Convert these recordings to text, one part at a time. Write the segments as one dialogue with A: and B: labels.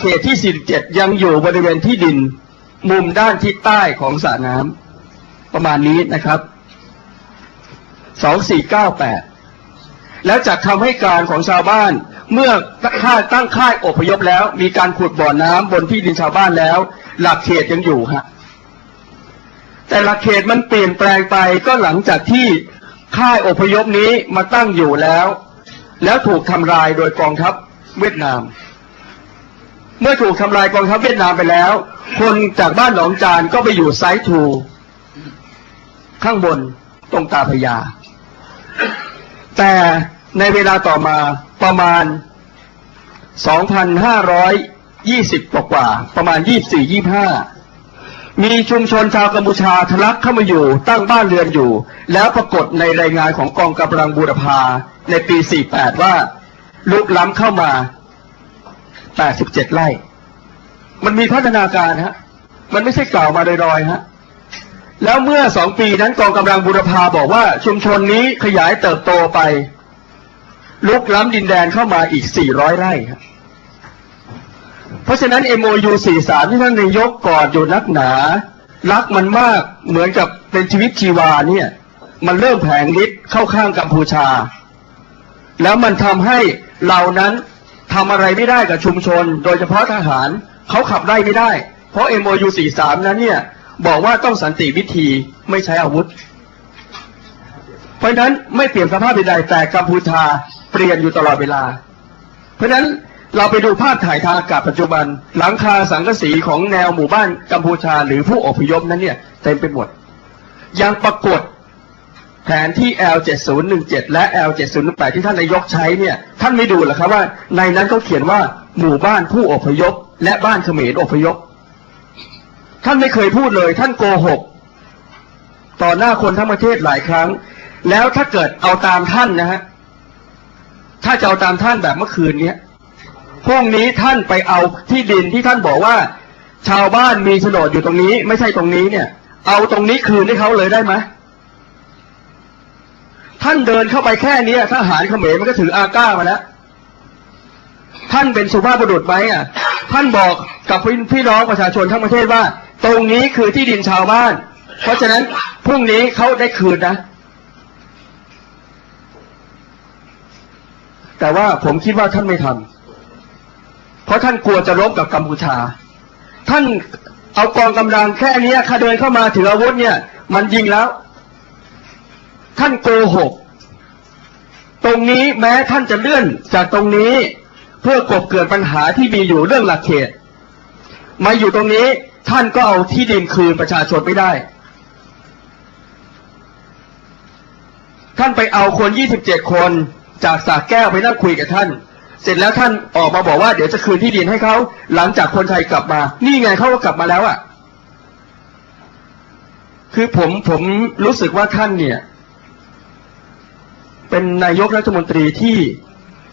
A: เขตที่ 47 ยังอยู่บริเวณที่ดิน มุมด้านทิศใต้ของสระน้ำประมาณนี้นะครับ 2498 แล้วจากคำให้การของชาวบ้าน เมื่อค่ายตั้งค่ายอพยพแล้ว มีการขุดบ่อน้ำบนที่ดินชาวบ้านแล้ว หลักเขตยังอยู่ฮะแต่หลักเขตมันเปลี่ยนแปลงไปก็หลังจากที่ค่ายอพยพนี้มาตั้งอยู่แล้ว แล้วถูกทำลายโดยกองทัพเวียดนาม เมื่อถูกทำลายกองทัพเวียดนามไปแล้ว คนจากบ้านหนองจานก็ไปอยู่ไซต์ทูข้างบนตรงตาพญาแต่ในเวลาต่อมาประมาณ 2,520 กว่ากว่า ประมาณ 24-25 มีชุมชนชาวกัมพูชาทะลักเข้ามาอยู่ตั้งบ้านเรือนอยู่ แล้วปรากฏในรายงานของกองกำลังบูรพาในปี 48 ว่าลุกล้ำเข้ามา 87ไร่ มันมีพัฒนาการฮะ มันไม่ใช่กล่าวมาลอยๆฮะ แล้วเมื่อสองปีนั้นกองกำลังบูรพาบอกว่าชุมชนนี้ขยายเติบโตไป ลุกล้ำดินแดนเข้ามาอีก400ไร่ครับเพราะฉะนั้น MOU 43 ที่ท่านนายกกอดอยู่นักหนา รักมันมากเหมือนกับเป็นชีวิตชีวาเนี่ย มันเริ่มแผงฤทธิ์เข้าข้างกัมพูชา แล้วมันทำให้เรานั้น ทำอะไรไม่ได้กับชุมชน โดยเฉพาะทหารเขาขับไล่ไม่ได้ เพราะ MOU 43 นั้นเนี่ย บอกว่าต้องสันติวิธีไม่ใช้อาวุธ เพราะนั้นไม่เปลี่ยนสภาพใดๆแต่กัมพูชาเปลี่ยนอยู่ตลอดเวลา เพราะฉะนั้นเราไปดูภาพถ่ายทางอากาศปัจจุบัน หลังคาสังกะสีของแนวหมู่บ้านกัมพูชาหรือผู้อพยพนั้นเนี่ยเต็มไปหมดยังปรากฏ แผนที่ L7017 และ L7018 ที่ท่านนายกใช้เนี่ยท่านไม่ดูเหรอครับว่าในนั้นเขาเขียนว่าหมู่บ้านผู้อพยพ และบ้านเขมรอพยพ ท่านไม่เคยพูดเลย ท่านโกหก ต่อหน้าคนทั้งประเทศหลายครั้ง แล้วถ้าเกิดเอาตามท่านนะฮะถ้าจะเอาตามท่านแบบเมื่อคืนเนี้ยพรุ่งนี้ท่านไปเอาที่ดินที่ท่านบอกว่า ชาวบ้านมีโฉนดอยู่ตรงนี้ ไม่ใช่ตรงนี้เนี่ย เอาตรงนี้คืนให้เขาเลยได้ไหม ท่านเดินเข้าไปแค่นี้ทหารเขมรมันก็ถืออาก้ามาแล้ว ท่านเป็นสุภาพบุรุษไหมอะ ท่านบอกกับพี่พี่น้องประชาชนทั้งประเทศว่า ตรงนี้คือที่ดินชาวบ้าน เพราะฉะนั้นพรุ่งนี้เขาได้คืนนะ แต่ว่าผมคิดว่าท่านไม่ทำเพราะท่านกลัวจะรบกับกัมพูชา ท่านเอากองกำลังแค่นี้ข้าเดินเข้ามาถืออาวุธเนี่ย มันยิงแล้ว ท่านโกหก ตรงนี้แม้ท่านจะเลื่อนจากตรงนี้เพื่อกบเกิดปัญหาที่มีอยู่เรื่องหลักเขต มาอยู่ตรงนี้ท่านก็เอาที่ดินคืนประชาชนไม่ได้ ท่านไปเอาคน 27 คนจากสากแก้วไปนั่งคุยกับท่าน เสร็จแล้วท่านออกมาบอกว่าเดี๋ยวจะคืนที่ดินให้เขาหลังจากคนไทยกลับมา นี่ไงเขาก็กลับมาแล้วอะ่ะ คือผมผมรู้สึกว่าท่านเนี่ย เป็นนายกรัฐมนตรีที่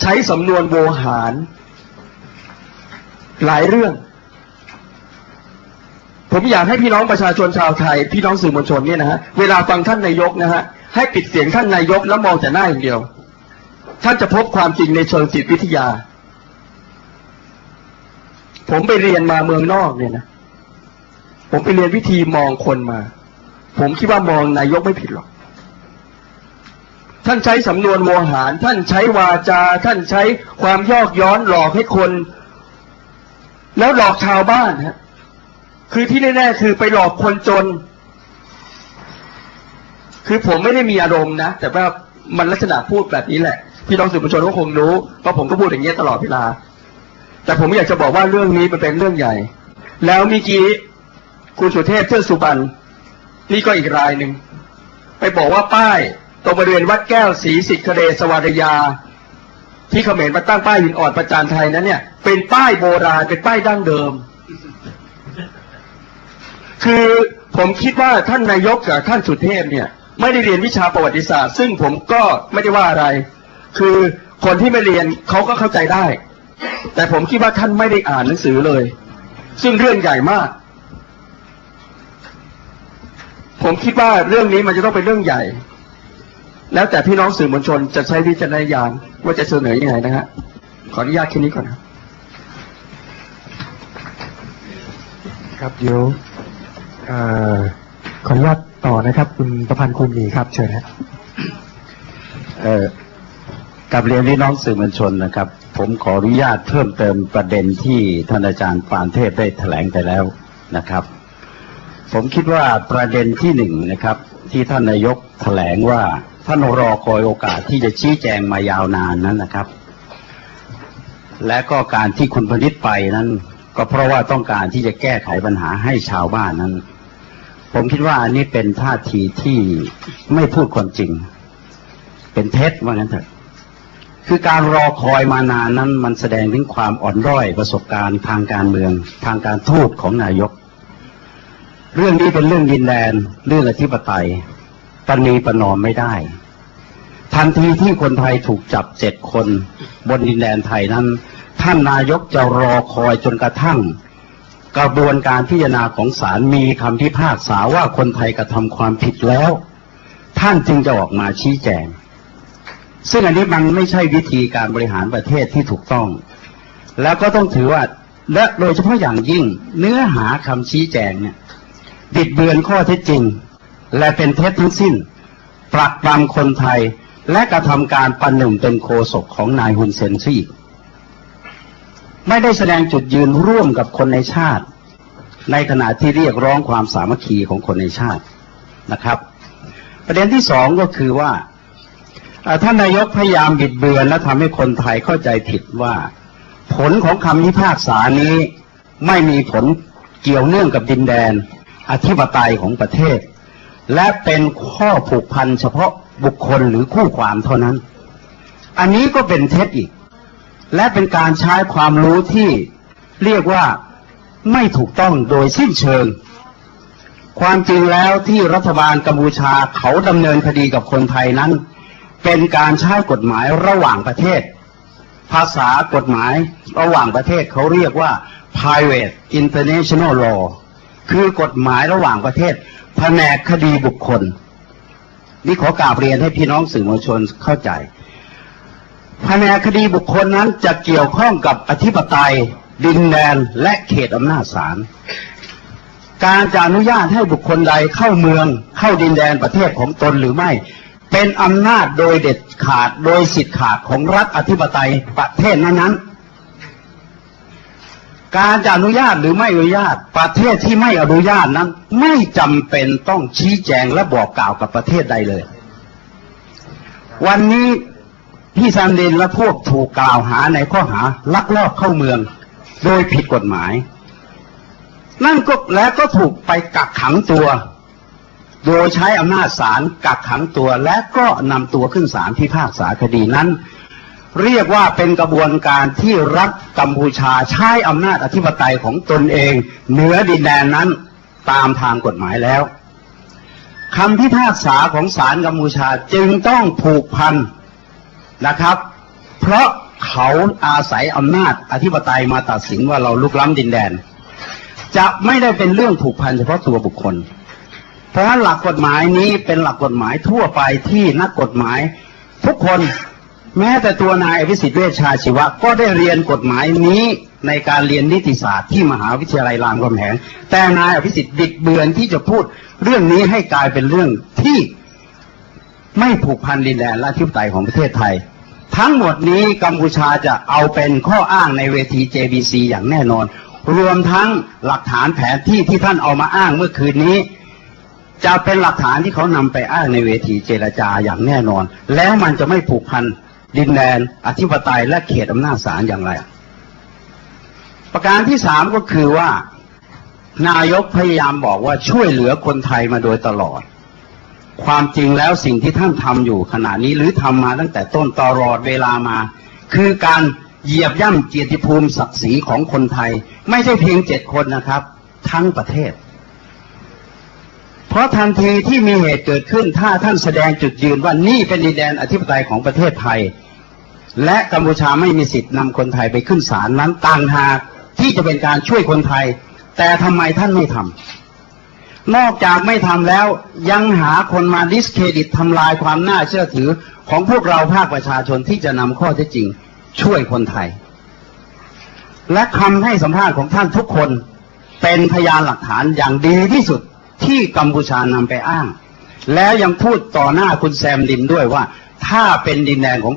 A: ใช้สำนวนโวหาร หลายเรื่อง ผมอยากให้พี่น้องประชาชนชาวไทย พี่น้องสื่อมวลชนเนี่ยนะฮะเวลาฟังท่านนายกนะฮะให้ปิดเสียงท่านนายกแล้วมองแต่หน้าอย่างเดียว ท่านจะพบความจริงในเชิงจิตวิทยา ผมไปเรียนมาเมืองนอกเนี่ยนะผมไปเรียนวิธีมองคนมา ผมคิดว่ามองนายกไม่ผิดหรอก ท่านใช้สำนวนโมหาร ท่านใช้วาจา ท่านใช้ความยอกย้อนหลอกให้คน แล้วหลอกชาวบ้านฮะคือที่แน่ๆคือไปหลอกคนจน คือผมไม่ได้มีอารมณ์นะ แต่ว่ามันลักษณะพูดแบบนี้แหละ พี่น้องสื่อมวลชนก็คงรู้เพราะผมก็พูดอย่างเงี้ยตลอดเวลา แต่ผมอยากจะบอกว่าเรื่องนี้มันเป็นเรื่องใหญ่ แล้วเมื่อกี้คุณสุเทพเทือกสุบรรณนี่ก็อีกรายหนึ่งไปบอกว่าป้าย ตรงบริเวณวัดแก้วศรีสิทธิ์คเดสวารยา ที่เขมรมาตั้งป้ายหินอ่อนประจานไทยนั้นเนี่ย เป็นป้ายโบราณเป็นป้ายดั้งเดิม คือผมคิดว่าท่านนายกกับท่านสุเทพเนี่ย ไม่ได้เรียนวิชาประวัติศาสตร์ ซึ่งผมก็ไม่ได้ว่าอะไร คือคนที่ไม่เรียนเขาก็เข้าใจได้ แต่ผมคิดว่าท่านไม่ได้อ่านหนังสือเลย ซึ่งเรื่องใหญ่มาก ผมคิดว่าเรื่องนี้มันจะต้องเป็นเรื่องใหญ่ แล้วแต่พี่น้องสื่อมวลชนจะใช้วิจารณญาณว่าจะเสนออยังไงนะฮะขออนุญาตแค่นี้ก่อนครับ
B: ครับเดี๋ยวเอ่อขออนุญาตต่อนะครับ คุณประพันธ์คุณมีครับ เชิญฮะ
C: เอ่อกับเรียนพี่น้องสื่อมวลชนนะครับ ผมขออนุญาตเพิ่มเติมประเด็นที่ท่านอาจารย์ปานเทพได้แถลงไปแล้วนะครับ ผมคิดว่าประเด็นที่หนึ่งนะครับ ที่ท่านนายกแถลงว่าท่านรอคอยโอกาสที่จะชี้แจงมายาวนานนั้นนะครับ และก็การที่คุณพนิษไปนั้น ก็เพราะว่าต้องการที่จะแก้ไขปัญหาให้ชาวบ้านนั้น ผมคิดว่าอันนี้เป็นท่าทีที่ไม่พูดความจริง เป็นเท็จว่างั้นเถอะคือการรอคอยมานานนั้นมันแสดงถึงความอ่อนด้อยประสบการณ์ทางการเมือง ทางการทูตของนายก เรื่องนี้เป็นเรื่องดินแดนเรื่องอธิปไตยปณีประนอมไม่ได้ ทันทีที่คนไทยถูกจับเจ็ดคน บนดินแดนไทยนั้น ท่านนายกจะรอคอยจนกระทั่ง กระบวนการพิจารณาของศาลมีคำพิพากษาว่าคนไทยกระทำความผิดแล้ว ท่านจึงจะออกมาชี้แจง ซึ่งอันนี้มันไม่ใช่วิธีการบริหารประเทศที่ถูกต้อง แล้วก็ต้องถือว่าและโดยเฉพาะอย่างยิ่งเนื้อหาคำชี้แจงเนี่ย บิดเบือนข้อเท็จจริง และเป็นเท็จทั้งสิ้น ปรักปรำคนไทย และกระทำการประหนึ่งเป็นโคศกของนายฮุนเซนซะอีกไม่ได้แสดงจุดยืนร่วมกับคนในชาติ ในขณะที่เรียกร้องความสามัคคีของคนในชาตินะครับ ประเด็นที่สองก็คือว่าท่านนายกพยายามบิดเบือนและทำให้คนไทยเข้าใจผิดว่า ผลของคำพิพากษานี้ไม่มีผลเกี่ยวเนื่องกับดินแดน อธิปไตยของประเทศ และเป็นข้อผูกพันเฉพาะบุคคลหรือคู่ความเท่านั้น อันนี้ก็เป็นเท็จอีก และเป็นการใช้ความรู้ที่เรียกว่าไม่ถูกต้องโดยสิ้นเชิง ความจริงแล้วที่รัฐบาลกัมพูชาเขาดำเนินคดีกับคนไทยนั้น เป็นการใช้กฎหมายระหว่างประเทศ ภาษากฎหมายระหว่างประเทศเขาเรียกว่า private international law คือกฎหมายระหว่างประเทศแผนกคดีบุคคล นี่ขอกราบเรียนให้พี่น้องสื่อมวลชนเข้าใจแผนกคดีบุคคลนั้นจะเกี่ยวข้องกับอธิปไตย ดินแดนและเขตอำนาจศาลการจะอนุญาตให้บุคคลใดเข้าเมืองเข้าดินแดนประเทศของตนหรือไม่ เป็นอำนาจโดยเด็ดขาดโดยสิทธิ์ขาดของรัฐอธิปไตยประเทศนั้นๆ การจะอนุญาตหรือไม่อนุญาต ประเทศที่ไม่อนุญาตนั้น ไม่จำเป็นต้องชี้แจงและบอกกล่าวกับประเทศใดเลย วันนี้พี่ซันเดนและพวกถูกกล่าวหาในข้อหาลักลอบเข้าเมือง โดยผิดกฎหมาย นั่นก็และก็ถูกไปกักขังตัว โดยใช้อำนาจศาลกักขังตัวและก็นำตัวขึ้นศาลพิพากษาคดีนั้น เรียกว่าเป็นกระบวนการที่รัฐกัมพูชาใช้อำนาจอธิปไตยของตนเอง เหนือดินแดนนั้นตามทางกฎหมายแล้วคำพิพากษาของศาลกัมพูชาจึงต้องผูกพันนะครับ เพราะเขาอาศัยอำนาจอธิปไตยมาตัดสินว่าเราลุกล้ำดินแดน จะไม่ได้เป็นเรื่องผูกพันเฉพาะตัวบุคคล เพราะฉะนั้นหลักกฎหมายนี้เป็นหลักกฎหมายทั่วไปที่นักกฎหมายทุกคน แม้แต่ตัวนายอภิสิทธิ์เวชชาชีวะ ก็ได้เรียนกฎหมายนี้ในการเรียนนิติศาสตร์ที่มหาวิทยาลัยรามคำแหงแต่นายอภิสิทธิ์บิดเบือนที่จะพูดเรื่องนี้ให้กลายเป็นเรื่องที่ไม่ผูกพันดินแดนและทิปไตยของประเทศไทย ทั้งหมดนี้กัมพูชาจะเอาเป็นข้ออ้างในเวที JBC อย่างแน่นอน รวมทั้งหลักฐานแผนที่ที่ท่านเอามาอ้างเมื่อคืนนี้จะเป็นหลักฐานที่เขานำไปอ้างในเวทีเจรจาอย่างแน่นอน แล้วมันจะไม่ผูกพัน ดินแดน อธิปไตยและเขตอำนาจศาลอย่างไร ประการที่สามก็คือว่านายกพยายามบอกว่าช่วยเหลือคนไทยมาโดยตลอด ความจริงแล้วสิ่งที่ท่านทำอยู่ขณะนี้หรือทำมาตั้งแต่ต้นตลอดเวลามา คือการเหยียบย่ำเกียรติภูมิศักดิ์ศรีของคนไทย ไม่ใช่เพียงเจ็ดคนนะครับ ทั้งประเทศ เพราะทันทีที่มีเหตุเกิดขึ้น ถ้าท่านแสดงจุดยืนว่านี่เป็นดินแดนอธิปไตยของประเทศไทย และกัมพูชาไม่มีสิทธิ์นำคนไทยไปขึ้นศาลนั้นต่างหากที่จะเป็นการช่วยคนไทย แต่ทำไมท่านไม่ทำนอกจากไม่ทำแล้วยังหาคนมาดิสเครดิตทำลายความน่าเชื่อถือของพวกเราภาคประชาชนที่จะนำข้อเท็จจริงช่วยคนไทย และคำให้สัมภาษณ์ของท่านทุกคนเป็นพยานหลักฐานอย่างดีที่สุด ที่กัมพูชานำไปอ้าง แล้วยังพูดต่อหน้าคุณแซมดินด้วยว่า ถ้าเป็นดินแดนของ